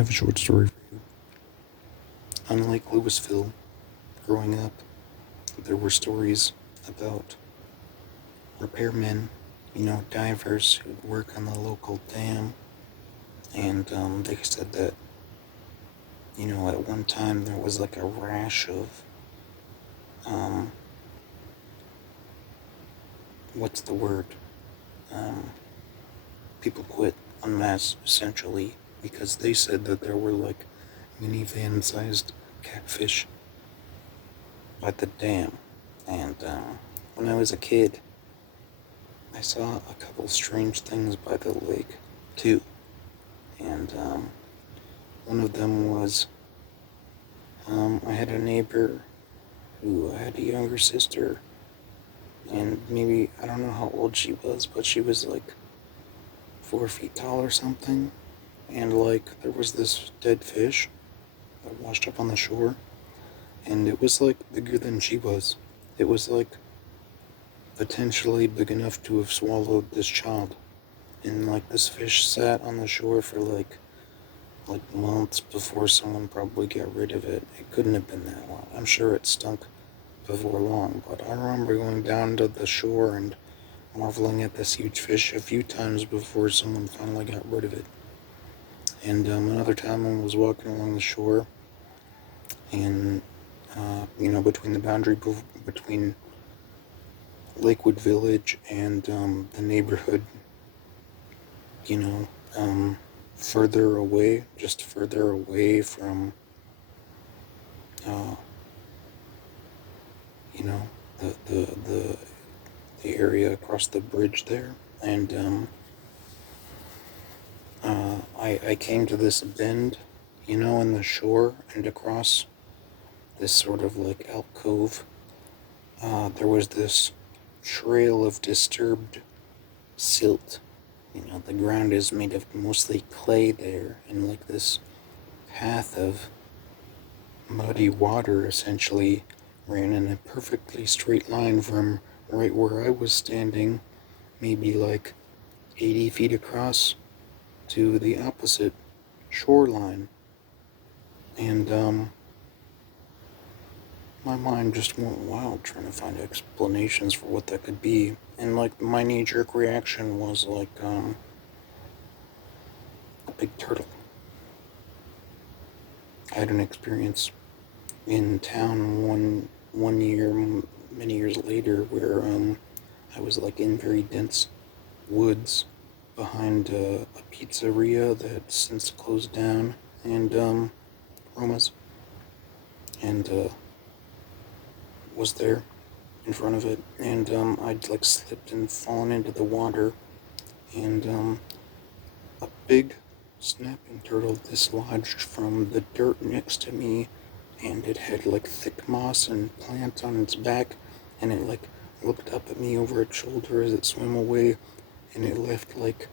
have a short story for you. Unlike Lewisville, growing up, there were stories about repairmen, divers who'd work on the local dam, and they said that, at one time there was like a rash of, um, what's the word? Um, People quit en masse, essentially, because they said that there were like minivan-sized catfish by the dam. And when I was a kid, I saw a couple strange things by the lake, too. And one of them was, I had a neighbor who had a younger sister, and maybe, I don't know how old she was, but she was like 4 feet tall or something. And like, there was this dead fish that washed up on the shore, and it was like bigger than she was. It was like potentially big enough to have swallowed this child. And like, this fish sat on the shore for like months before someone probably got rid of it. It couldn't have been that long. I'm sure it stunk before long, but I remember going down to the shore and marveling at this huge fish a few times before someone finally got rid of it. And another time I was walking along the shore, and between the boundary between Lakewood Village and the neighborhood, further away, just further away from, uh, the area across the bridge there, and I came to this bend, in the shore, and across this sort of like alcove, there was this trail of disturbed silt. The ground is made of mostly clay there, and like this path of muddy water essentially ran in a perfectly straight line from right where I was standing, maybe like 80 feet across, to the opposite shoreline. And my mind just went wild trying to find explanations for what that could be. And like, my knee-jerk reaction was like a big turtle. I had an experience in town one year, many years later, where I was like in very dense woods behind a pizzeria that's since closed down, and Roma's, and was there in front of it, and I'd like slipped and fallen into the water, and a big snapping turtle dislodged from the dirt next to me, and it had like thick moss and plants on its back, and it like looked up at me over its shoulder as it swam away, and it left like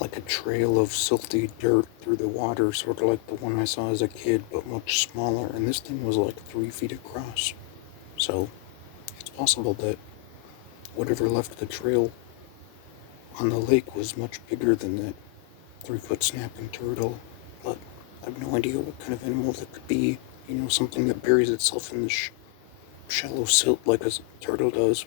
a trail of silty dirt through the water, sort of like the one I saw as a kid, but much smaller, and this thing was like 3 feet across. So it's possible that whatever left the trail on the lake was much bigger than that 3-foot snapping turtle, but I have no idea what kind of animal that could be. Something that buries itself in the shallow silt like a turtle does.